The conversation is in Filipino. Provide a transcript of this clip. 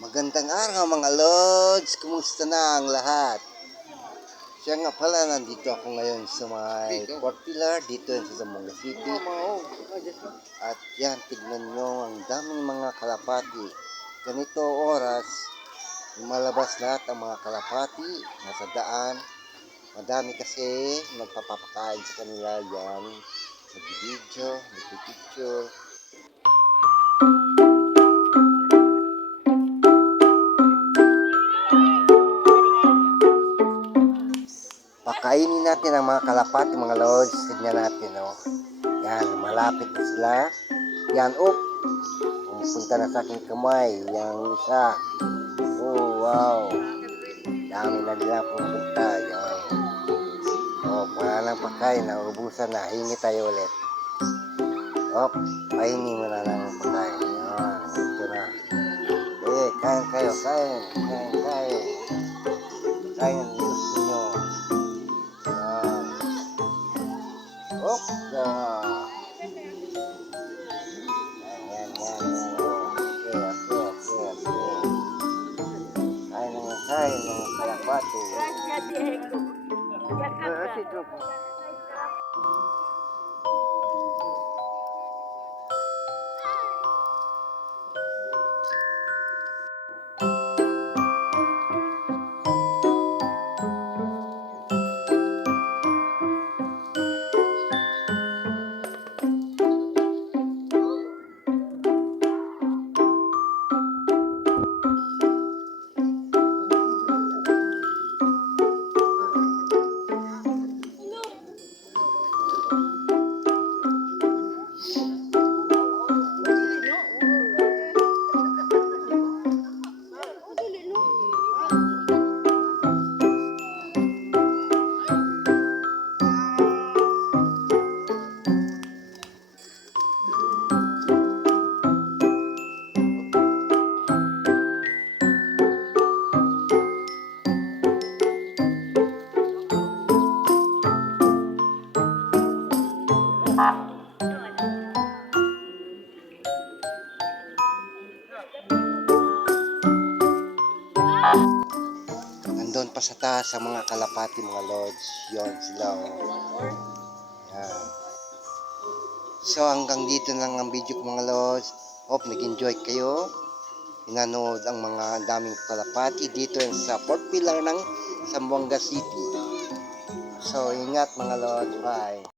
Magandang araw mga Lods! Kumusta na ang lahat? Siya nga pala, nandito ako ngayon sa may Fort Pilar, dito sa Zamboanga City. At yan, tignan nyo, ang daming mga kalapati. Ganito oras, lumalabas lahat ang mga kalapati, nasa daan. Madami kasi nagpapapakain sa kanila yan. Nag-video, nag-picture. Pakainin natin ang mga kalapati, mga Lods. Tignan natin, oh. Yan, malapit na sila. Yan, oh. Pumupunta na sa aking kamay. Yan, isa. Oh, wow. Dami na nila pumunta. Yan. Oh, wala nang pakain. Naubusan na. Hingi tayo ulit. Oh, pahingi mo na ng pakain. Yan, ito na. Kain kayo, kain. Kain, kain. Kain ang gusto nyo. Oh, yan. Kain ng kalapati. Nandun pa sa taas sa mga kalapati, mga Lods. Yun sila, oh. Yan. So hanggang dito lang ang video ko, mga Lods. Hope nag-enjoy kayo. Pinanood ang mga daming kalapati dito sa Fort Pilar ng Zamboanga City. So ingat, mga Lods. Bye.